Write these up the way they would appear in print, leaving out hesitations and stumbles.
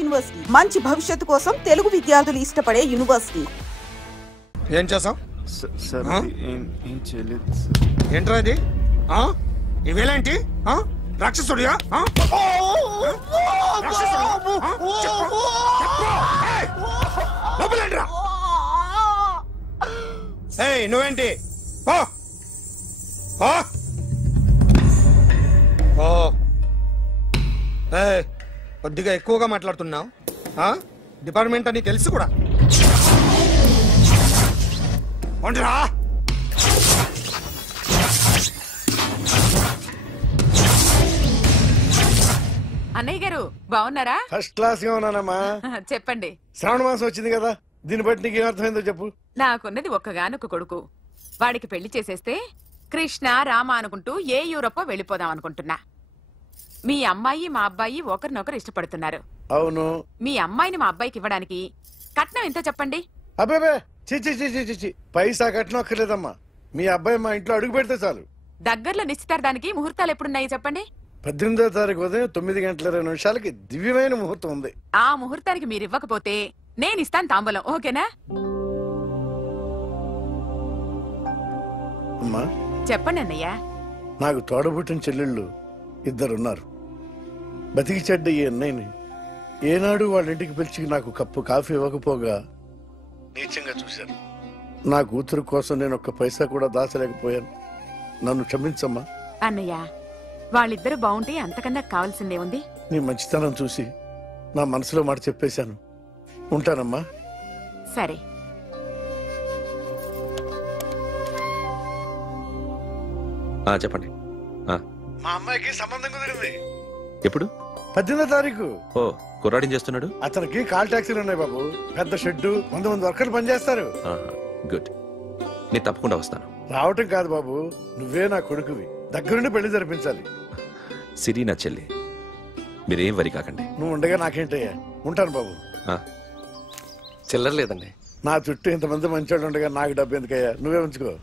University మంచి భవిష్యత్తు కోసం తెలుగు విద్యార్థులు ఇష్టపడే యూనివర్సిటీ. ఏం చేసావు? ఏంట్రా ఇది? ఇవేలాంటి రాక్షసుడియా? నువ్వేంటి? కొద్దిగా ఎక్కువగా మాట్లాడుతున్నావు. డిపార్ట్మెంట్ అని తెలుసు కూడా. అన్నయ్య గారు బాగున్నారా? ఫస్ట్ క్లాస్ గా ఉన్నానమ్మా. చెప్పండి. శ్రావణ మాసం వచ్చింది కదా, దీన్ని బట్టి నీకు ఏమర్థమైందో చెప్పు. నాకున్నది ఒక్కగానొక్క కొడుకు. వాడికి పెళ్లి చేసేస్తే కృష్ణ రామ అనుకుంటూ ఏ యూరోపో వెళ్ళిపోదాం అనుకుంటున్నా. మీ అమ్మాయి మా అబ్బాయి ఒకరినొకరు ఇష్టపడుతున్నారు. అవును. మీ అమ్మాయిని మా అబ్బాయికి ఇవ్వడానికి కట్నం ఎంతో చెప్పండి. అబ్బాబే చిచి పైసా కట్నం అక్కర్లేదమ్మా. మీ అబ్బాయి మా ఇంట్లో అడుగు పెడితే చాలు. దగ్గరలో నిశ్చితార్థానికి ముహూర్తాలు ఎప్పుడున్నాయి చెప్పండి. 18వ తారీఖు ఉదయం 9:20 దివ్యమైన ముహూర్తం ఉంది. ఆ ముహూర్తానికి మీరు ఇవ్వకపోతే నేను ఇస్తాను తాంబూలం. ఓకేనా? అమ్మా చెప్పండి అన్నయ్య. నాకు తోడబుట్టిన చెల్లెళ్ళు ఇద్దరున్నారు. బతికి చెడ్డ ఈ అన్నయ్యని ఏనాడు వాళ్ళ ఇంటికి పిలిచి నాకు కప్పు కాఫీ ఇవ్వకపోగా నీచంగా చూశాను. నా కూతురు కోసం నేను ఒక్క పైసా కూడా దాచలేకపోయాను. నన్ను క్షమించమ్మా. అన్నయ్య, వాళ్ళిద్దరు బాగుంటే అంతకన్నా కావాల్సిందే ఉంది. నీ మంచితనం చూసి నా మనసులో మాట చెప్పేశాను. ఉంటానమ్మా. సరే. చెప్పండి. మా అమ్మాయికి సంబంధం కుదిరింది. ఎప్పుడు? 18వ తారీఖు. ఓ, కుర్రాడిని చేస్తున్నాడు. అతనికి కాల్ టాక్సీలు ఉన్నాయి బాబు. పెద్ద షెడ్డు, 100 మంది వర్కర్లు పనిచేస్తారు. గుడ్. నేను తప్పకుండా వస్తాను. రావటం కాదు బాబు, నువ్వే నా కొడుకువి. దగ్గరుండి పెళ్లి జరిపించాలి. సిరి నా చెల్లి, మీరేం వరి కాకండి. నువ్వు ఉండగా నాకేంటయ్యా. ఉంటాను బాబు. చిల్లర లేదండి. నా చుట్టూ ఇంతమంది మంచోళ్ళు ఉండగా నాకు డబ్బు ఎందుకయ్యా? నువ్వే ఉంచుకో.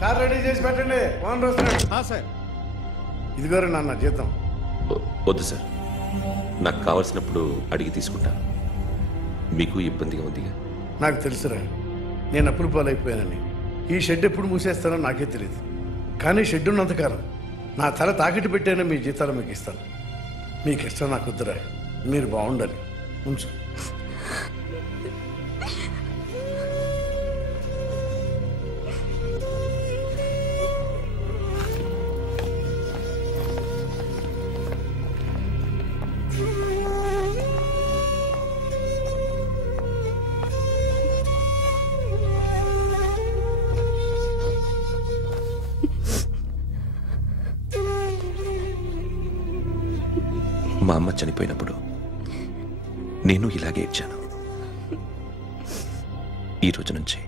కార్ రెడీ చేసి పెట్టండి. ఓనర్ వస్తున్నాడు. ఇదిగోరు నాన్న జీతం. వద్దు సార్, నాకు కావాల్సినప్పుడు అడిగి తీసుకుంటాను. మీకు ఇబ్బందిగా ఉందిగా? నాకు తెలుసురా, నేను అప్పులు పాలైపోయానని. ఈ షెడ్ ఎప్పుడు మూసేస్తానో నాకే తెలియదు. కానీ షెడ్ ఉన్నంతకాలం నా తల తాకిట్టు పెట్టైనా మీ జీతాలు మీకు ఇస్తాను. మీకు ఇష్టం నాకు వద్దురా. మీరు బాగుండాలి. ఉంచు. మా అమ్మ చనిపోయినప్పుడు నేను ఇలాగే ఇచ్చాను. ఈ రోజు నుంచి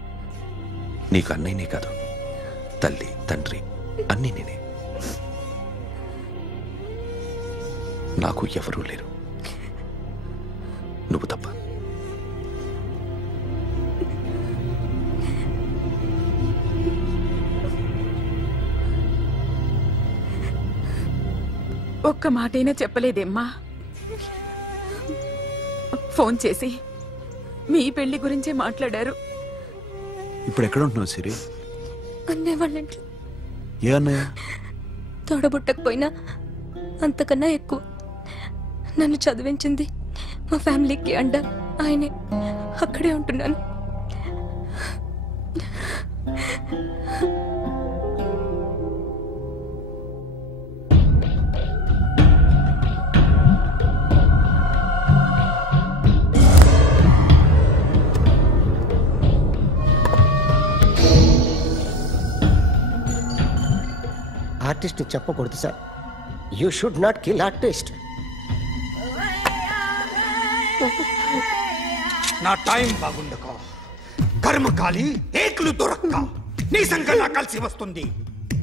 నీకు అన్నయ్యనే కాదు, తల్లి తండ్రి అన్నీ నేనే. నాకు ఎవరూ లేరు, నువ్వు తప్ప. ఒక్క మాటైనా చెప్పలేదేమ్మా? ఫోన్ చేసి మీ పెళ్లి గురించే మాట్లాడారు. ఇప్పుడు ఎక్కడ ఉంటున్నావు సిరి? అన్నయ్య వాళ్ళ ఇంట్లో. ఏ అన్నయ్య? తోడబుట్టకపోయినా అంతకన్నా ఎక్కువ నన్ను చదివించింది మా ఫ్యామిలీకి అండ ఆయనే. అక్కడే ఉంటున్నాను. ఆర్టిస్ట్ చెప్పకూడదు sir. You should not kill artist. నా టైం బాగుండక కర్మకాలి ఏకులు దొరక్క నీ సంకల్లా కలిసి వస్తుంది.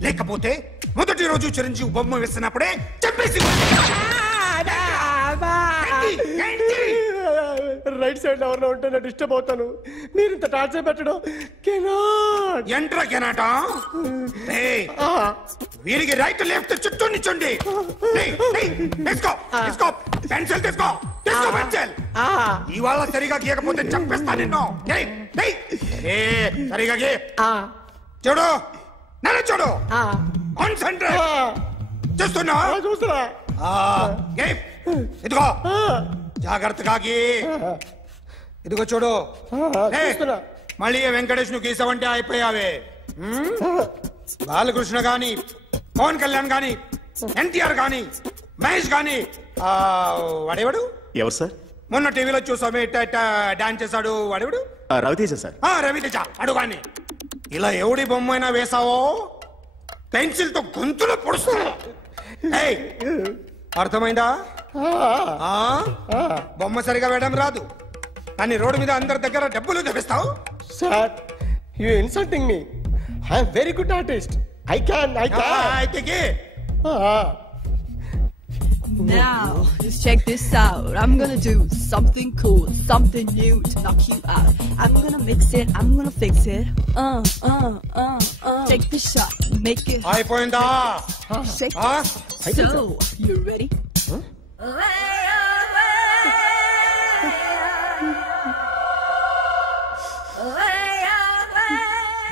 లేకపోతే మొదటి రోజు చిరంజీవి బొమ్మ వేసినప్పుడే చెప్పేసి రైట్ సైడ్ ఎవరిలో ఉంటే నేను డిస్టర్బ్ అవుతాను. మీరు ఇంత టార్చర్ పెట్టడం ఎంట్రా కెనాట. వీరికి రైట్ లెఫ్ట్ చుట్టూ నిచ్చండి. పెన్సిల్ తీసుకో, తీసుకో పెన్సిల్. ఇవాళ సరిగా గీయకపోతే చంపేస్తా నిన్ను. సరిగా గీ. చూడు, నన్ను చూడు. కాన్సంట్రేట్ చూస్తున్నా. చూస్తున్నా. ఇదిగో జాగ్రత్తగా గీ. ఇదిగో చూడు. మళ్ళీ వెంకటేష్ ను గీసావంటే అయిపోయావే. బాలకృష్ణ గాని, పవన్ కళ్యాణ్ గాని, ఎన్టీఆర్ గాని, మహేష్ గాని, వాడేవాడు ఎవరు సార్? మొన్న టీవీలో చూసామే డాన్స్ చేశాడు వాడేవాడు? రవితేజ సార్. రవితేజ అడు గాని. ఇలా ఎవడి బొమ్మ అయినా వేసావో పెన్సిల్ తో గొంతులో పొడుస్తా. అర్థమైందా? బొమ్మ సరిగా వేయడం రాదు కానీ రోడ్డు మీద అందరి దగ్గర డబ్బులు తెప్పిస్తావు. Sir, you insulting me. I am very good artist. I can. Now, just check this out. I'm gonna do something cool, something new to knock you out. I'm gonna mix it, I'm gonna fix it. Take the shot, make it. అయిపోయిందా? Shake it. So, you ready?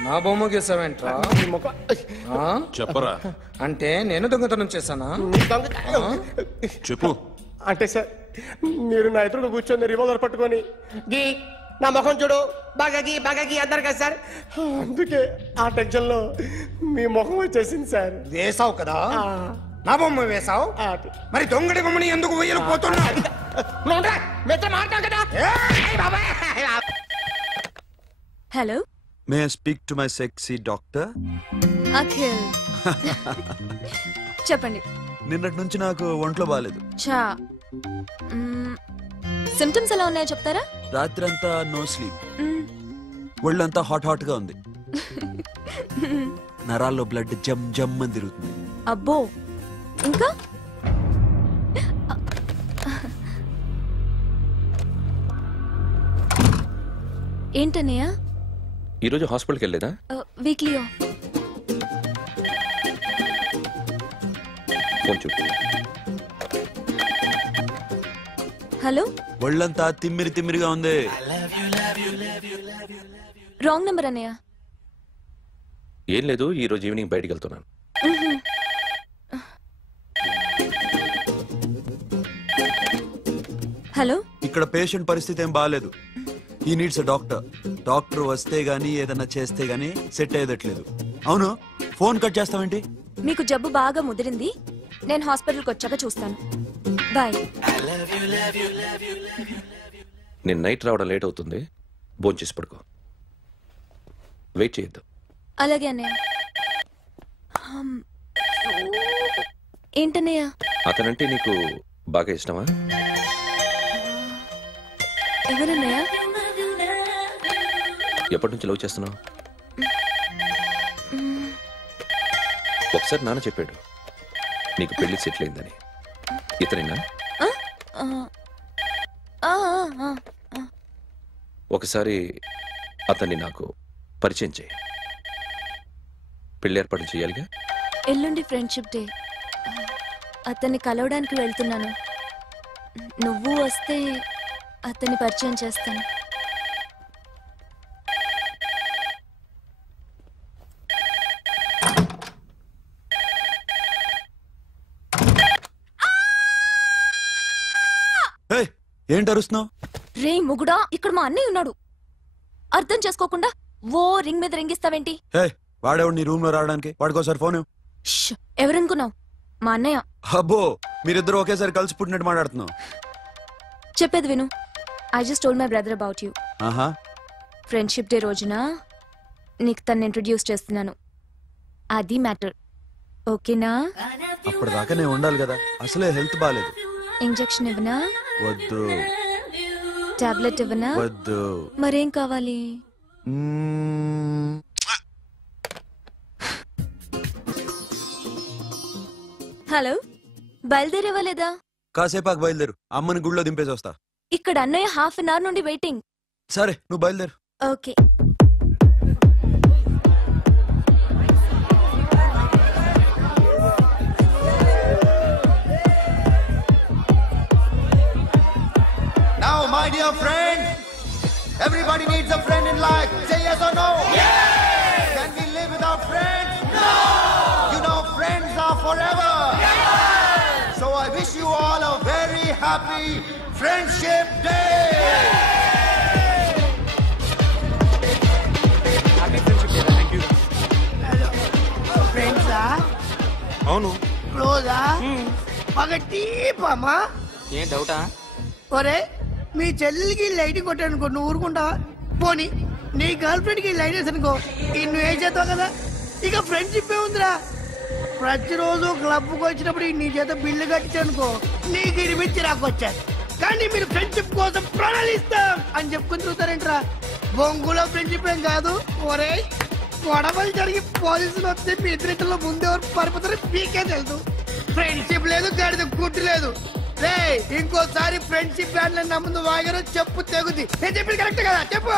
నా బొమ్మ గీసావేంట్రా? చెప్పరా. అంటే నేను దొంగతనం చేశానా? చెప్పు. అంటే సార్, మీరు నా ఎదురుగా కూర్చొని రివాల్వర్ పట్టుకొని గీ నా ముఖం చూడు బాగా గీ అన్నారు కదా సార్. అందుకే ఆ టెన్షన్ లో మీ ముఖం వచ్చేసింది సార్. వేసావు కదా, నా బొమ్మ వేసావు. మరి దొంగడి బొమ్మని ఎందుకు వేయలు పోతున్నా? Hello, may I speak to my sexy doctor? Akhil. చెప్పండి. నిన్నటి నుంచి నాకు ఒంట్లో బాగాలేదు. చా, సిమ్టమ్స్ ఎలా ఉన్నాయో చెప్తారా? రాత్రంతా నో స్లీప్, ఒళ్ళంతా హాట్ గా ఉంది, నరాల్లో బ్లడ్ జమ్ జమ్ అని తిరుగుతుంది. అబ్బో, ఇంకా? ఏంటన్నయ్య? ఈరోజు హాస్పిటల్కి వెళ్ళేదా? Weekly off. ఫోన్ చూడు. హలో, ఒళ్ళంతా తిమ్మిరిగా ఉంది. రాంగ్ నెంబర్ అన్నయ్య. ఏం లేదు, ఈ రోజు ఈవినింగ్ బయటికి వెళ్తున్నాను. హలో, ఇక్కడ పేషెంట్ పరిస్థితి ఏం బాగాలేదు. ఈ నీడ్స్ డాక్టర్. డాక్టర్ వస్తే గానీ ఏదన్నా చేస్తే గానీ సెట్ అయ్యేదట్లేదు. అవును, ఫోన్ కట్ చేస్తావేంటి? మీకు జబ్బు బాగా ముదిరింది, నేను హాస్పిటల్కి వచ్చాక చూస్తాను. బాయ్. నేను నైట్ రావడం లేట్ అవుతుంది, భోంచేసి పడుకో. వెయిట్ చేయొద్దు. అలాగే అన్నయ్య. ఏంటన్నయ్య? అతనంటే నీకు బాగా ఇష్టమా? ఎవరన్నయ్య? ఎప్పటి నుంచి లవ్ చేస్తున్నావు? ఒకసారి నాన్న చెప్పాడు నీకు పెళ్లి సెటిల్ అయిందని. ఇతనేనా? ఒకసారి అతన్ని నాకు పరిచయం చేయి. పెళ్లి ఏర్పాటు చేయాలిగా. ఎల్లుండి ఫ్రెండ్షిప్ డే, అతన్ని కలవడానికి వెళ్తున్నాను. నువ్వు వస్తే అతన్ని పరిచయం చేస్తాను. ఏంటి అరుస్తున్నావు? రే ముగుడా, ఇక్కడ మా అన్నయ్య ఉన్నాడు. అర్థం చేసుకోకుండా ఓ రింగ్ మీద రింగిస్తావేంటి? వాడేవాడు నీ రూమ్ లో రావడానికి? వాడికోసారి ఫోన్. ఎవరనుకున్నావు? మా అన్నయ్య. అబ్బో, మీరిద్దరు ఒకేసారి కలిసి పుట్టినట్టు మాట్లాడుతున్నావు. చెప్పేది విను. I just told my brother about you. Friendship day రోజున నీకు తను ఇంట్రడ్యూస్ చేస్తున్నాను. అది మ్యాటర్. ఓకేనా? అప్పటిదాకా నేను ఉండాలి కదా, అసలే హెల్త్ బాగాలేదు. ఇంజెక్షన్ ఇవ్వనా? వద్దు. టాబ్లెట్ ఇవ్వనా? వద్దు. మరేం కావాలి? హలో, బయలుదేరేవా లేదా? కాసేపాకు బయలుదేరు, అమ్మని గుళ్ళో దింపేసి వస్తా. ఇక్కడ అన్నయ్య హాఫ్ అన్ అవర్ నుండి వెయిటింగ్. సరే, నువ్వు బయలుదేరు. Okay. Now, my dear friends, everybody needs a friend in life. Say yes or no? Yes! Can we live without friends? No! You know, friends are forever. Yes! So I wish you all a very happy Friendship Day! Happy Friendship Day. Thank you. Friends, అవును. క్లోజా? బాగా deep అమ్మా. ఏం డౌటా? ఒరే, మీ చెల్లికి light కొట్టానుకో, నువ్వు ఊరుకుంటావా? పోనీ నీ గర్ల్ ఫ్రెండ్ కి లైట్ వేసి అనుకో, నువ్వు ఏం చేస్తావు కదా? ఇక ఫ్రెండ్షిప్ ఏ ఉందిరా. ప్రతిరోజు క్లబ్కి వచ్చినప్పుడు నీ చేత బిల్లు కట్టించనుకో, నీకు ఇరిమిచ్చి రాకొచ్చారు. కానీ మీరు ఫ్రెండ్షిప్ కోసం ప్రణాళిస్తాం అని చెప్పుకుని తిరుగుతారేంట్రా? బొంగులో ఫ్రెండ్షిప్ ఏం కాదు. ఒరే, గొడవలు జరిగి పోలీసులు వస్తే మీ ఇద్దరిలో ముందెవరు పరిపోతారో మీకే తెలుసు. ఫ్రెండ్షిప్ లేదు, గడిద గుడ్డు లేదు. ఇంకోసారి ఫ్రెండ్షిప్ బ్యాండ్ నా ముందు వాగారు చెప్పు తెగుద్ది. నేను చెప్పింది కరెక్ట్ కదా? చెప్పు.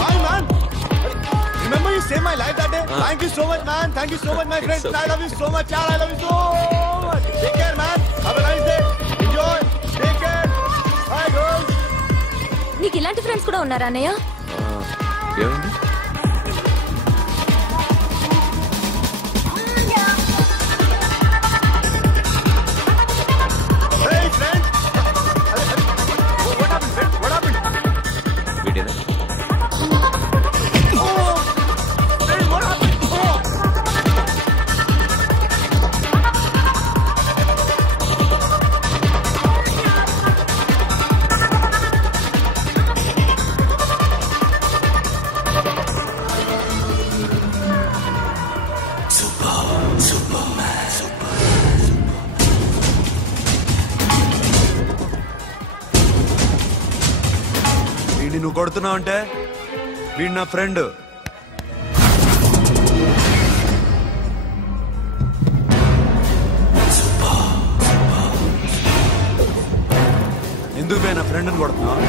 Hi man, remember you saved my life that day? Thank you so much man, thank you so much my friends. I love you so much yaar, I love you so much. Take care man, have a nice day, enjoy, take care, bye girls. నీకు ఇలాంటి friends కూడా ఉన్నారా అన్నయ్య? ఏమైంది? Hey friend, what happened friend? What happened? వీడేనా? Oh, friend, what happened? Oh. వీడిని నువ్వు కొడుతున్నావు అంటే వీడు నా ఫ్రెండ్. ఎందుకు పోయి నా ఫ్రెండ్ని కొడుతున్నావు?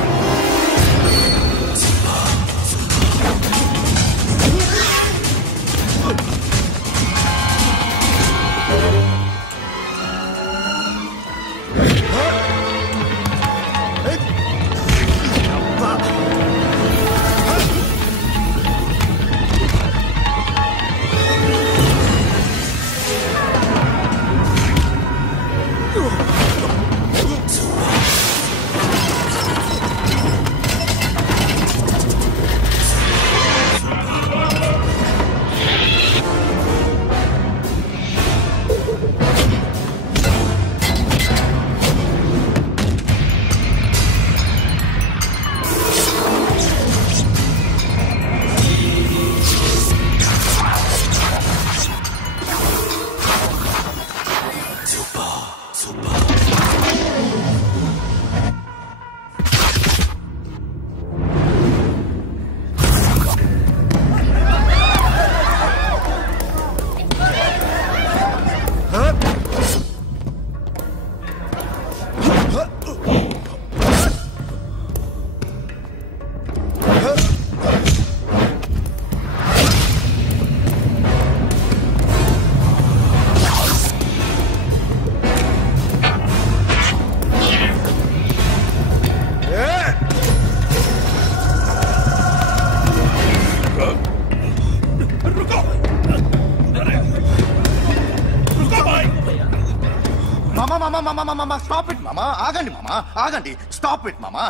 స్టాప్ ఇట్ మామా, ఆగండి మామా, ఆగండి. స్టాప్ ఇట్ మామా.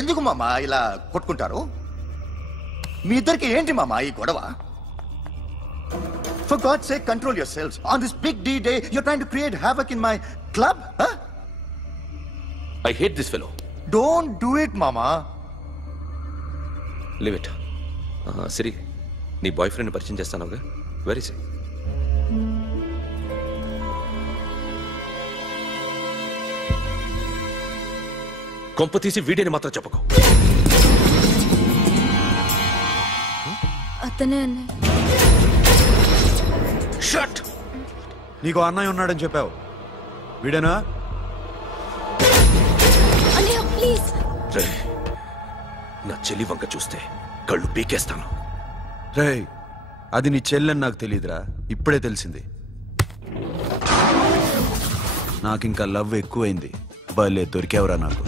ఎందుకు మామా ఇలా కొట్టుకుంటారు? మీ ఇద్దరికి ఏంటి మామా ఈ గొడవ? For God's sake, control yourselves. On this big D day, you're trying to create havoc in my club, huh? I hate this fellow. Don't do it, Mama. Leave it. Siri, నీ బాయ్ ఫ్రెండ్ పరిచయం చేస్తానుగా. Very సే. కొంప తీసి వీడిని మాత్రం చెప్పకు. అతనే అన్నయ్య. Shut. నీకు అన్నయ్య ఉన్నాడని చెప్పావు, వీడేనా? అన్నయ్య ప్లీజ్. రే, నా చెల్లి వంక చూస్తే కళ్ళు పీకేస్తాను. రే, అది నీ చెల్లెని నాకు తెలియదురా, ఇప్పుడే తెలిసింది. నాకింకా లవ్ ఎక్కువైంది. భలే దొరికావురా నాకు.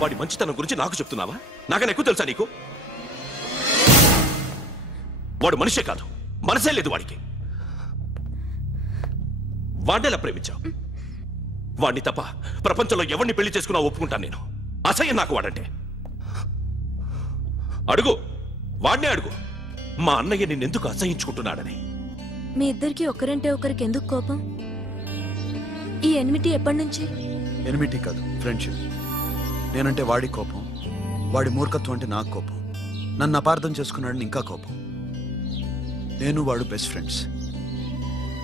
వాడి మంచితనం గురించి నాకు చెప్తున్నావా? నాకన్నా ఎక్కువ తెలుసా నీకు? వాడు మనిషే కాదు, మనసే లేదు వాడికి. వాడినేలా ప్రేమించావు? వాడిని తప్ప ప్రపంచంలో ఎవరిని పెళ్లి చేసుకున్నా ఒప్పుకుంటాను నేను. అసహ్యం నాకు వాడంటే. అడుగు, వాడినే అడుగు, మా అన్నయ్య నిన్నెందుకు అసహించుకుంటున్నాడని. మీ ఇద్దరికి ఒకరంటే ఒకరికి ఎందుకు కోపం? ఈ ఎనిమిటీ ఎప్పటి నుంచి? ఎనిమిటీ కాదు, ఫ్రెండ్షిప్. నేనంటే వాడి కోపం, వాడి మూర్ఖత్వం అంటే నాకు కోపం. నన్ను అపార్థం చేసుకున్నాడని ఇంకా కోపం. నేను వాడు బెస్ట్ ఫ్రెండ్స్.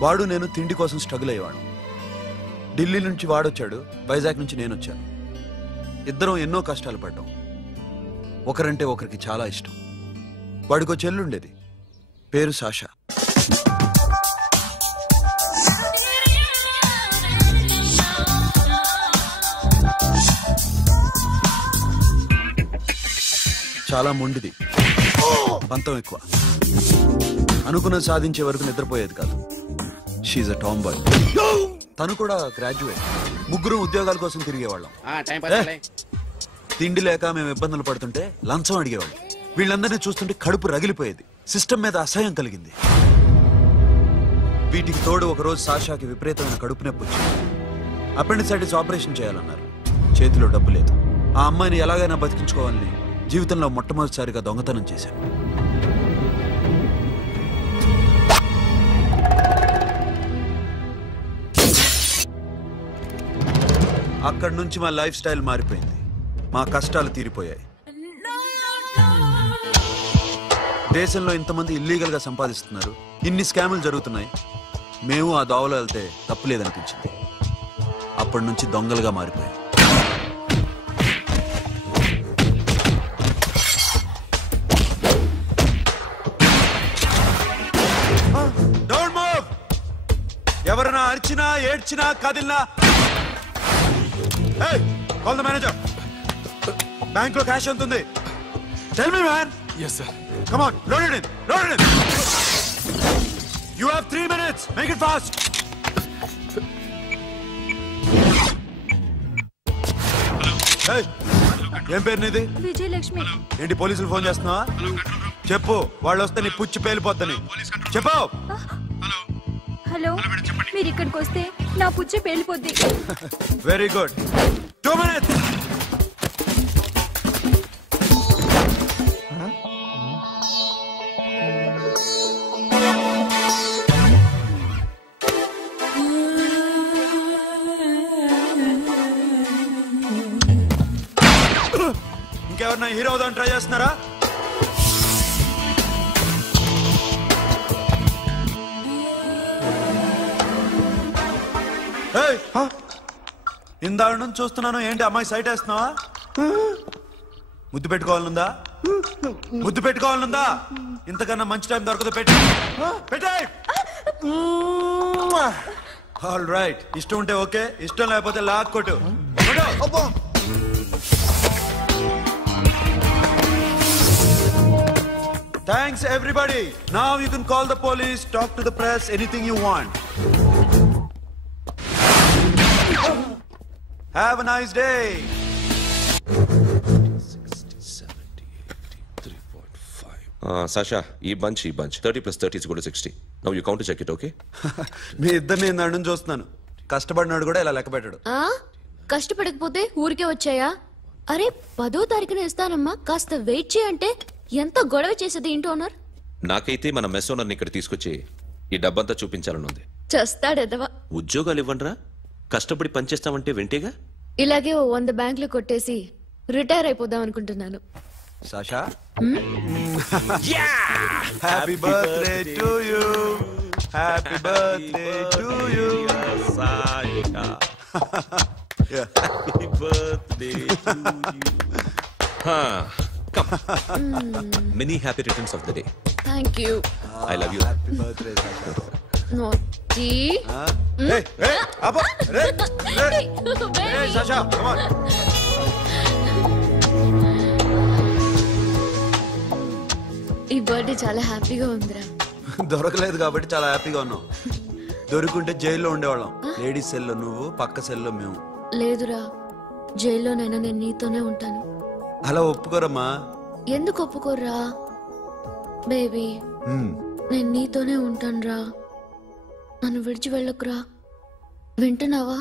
వాడు నేను తిండి కోసం స్ట్రగుల్ అయ్యేవాడు. ఢిల్లీ నుంచి వాడొచ్చాడు, వైజాగ్ నుంచి నేను వచ్చాను. ఇద్దరం ఎన్నో కష్టాలు పడ్డాం. ఒకరంటే ఒకరికి చాలా ఇష్టం. వాడికో చెల్లుండేది, పేరు సాషా. చాలా మొండిది, పంతం ఎక్కువ. అనుకున్నది సాధించే వరకు నిద్రపోయేది కాదు. She's a tomboy. తను కూడా గ్రాడ్యుయేట్. ముగ్గురు ఉద్యోగాల కోసం తిరిగేవాళ్ళం. తిండి లేక మేము ఇబ్బందులు పడుతుంటే లంచం అడిగేవాళ్ళం. వీళ్ళందరినీ చూస్తుంటే కడుపు రగిలిపోయేది. సిస్టమ్ మీద అసహ్యం కలిగింది. వీటికి తోడు ఒకరోజు సాషాకి విపరీతమైన కడుపు నొప్పి వచ్చింది. అపెండిసైటిస్ ఆపరేషన్ చేయాలన్నారు. చేతిలో డబ్బు లేదు. ఆ అమ్మాయిని ఎలాగైనా బతికించుకోవాలని జీవితంలో మొట్టమొదటిసారిగా దొంగతనం చేశాను. అక్కడి నుంచి మా లైఫ్ స్టైల్ మారిపోయింది. మా కష్టాలు తీరిపోయాయి. దేశంలో ఇంతమంది ఇల్లీగల్ గా సంపాదిస్తున్నారు, ఇన్ని స్కాములు జరుగుతున్నాయి. మేము ఆ దోవలో వెళ్తే తప్పులేదనిపించింది. అప్పటి నుంచి దొంగలుగా మారిపోయాం. ఎవరైనా అరిచినా ఏడ్చినా కదిలినా కాల్ ద మేనేజర్. బ్యాంక్ లో క్యాష్ ఎంత ఉంది? Tell me man. yes sir. come on, load it in, load it in. you have 3 minutes, make it fast. hey, ఏం పేరు నీది? విజయలక్ష్మి. ఏంటి పోలీసులు ఫోన్ చేస్తున్నావా? చెప్పు, వాళ్ళు వస్తే నీ పుచ్చి పేలిపోతాని చెప్పు. హలో, మీరు ఇక్కడికి వస్తే నా పుచ్చి పేలిపోద్ది. Very good. 2 minutes. ఇంకెవరన్నా హీరో అవుదాం ట్రై చేస్తున్నారా? ఇందాక నుంచి చూస్తున్నాను, ఏంటి అమ్మాయి సైట్ వేస్తున్నావా? ముద్దు పెట్టుకోవాలనుందా? ముద్దు పెట్టుకోవాలనుందా? ఇంతకన్నా మంచి టైం దొరకదు. పెట్టే. ఆల్ రైట్, ఇష్టం ఉంటే ఓకే, ఇష్టం లేకపోతే లాక్ కొట్టు. Thanks everybody. Now you can call the police, talk to the press, anything you want. Have a nice day. 60, 70, 80, 3.5. Sasha, ఈ bunch 30 plus 30 is equal to 60. Now you count to check it, okay? మీ ఇద్దరిని ఇందాక నుంచి చూస్తున్నాను. కష్టపడినాడు కూడా ఇలా లెక్క పెట్టాడు. కష్టపడకపోతే ఊరికే వచ్చాయా? అరే 10వ తారీఖున ఇస్తానమ్మా, కాస్త వెయిట్ చేయంటే ఎంత గొడవ చేసేది ఇంటి ఓనర్. నాకైతే మన మెస్ ఓనర్ని ఇక్కడ తీసుకొచ్చి ఈ డబ్బంతా చూపించాలని ఉంది. చేస్తాడెదవా. ఉద్యోగాలు ఇవ్వండిరా, కష్టపడి పనిచేస్తామంటే వింటేగా. ఇలాగే 100 బ్యాంకులు కొట్టేసి రిటైర్ అయిపోదాం అనుకుంటున్నాను. Sasha, happy birthday to you, happy birthday to you Sasha, happy birthday to you. Come. Many happy returns of the day. Thank you. I love you. Happy birthday Sasha. Naughty. Hey, hey, Abba, hey, hey, hey, Sasha, come on. ఈ birthday చాలా హ్యాపీగా ఉందిరా. దొరకలేదు కాబట్టి చాలా హ్యాపీగా ఉన్నాం. దొరుకుంటే జైల్లో ఉండేవాళ్ళం. లేడీస్ సెల్లో నువ్వు, పక్క సెల్లో మేము. లేదురా, జైల్లోనైనా నేను నీతోనే ఉంటాను. అలా ఒప్పుకోరమ్మా. ఎందుకు ఒప్పుకోర్రా బేబీ? నేను నీతోనే ఉంటానురా, నన్ను విడిచి వెళ్ళకురా. వింటున్నావా?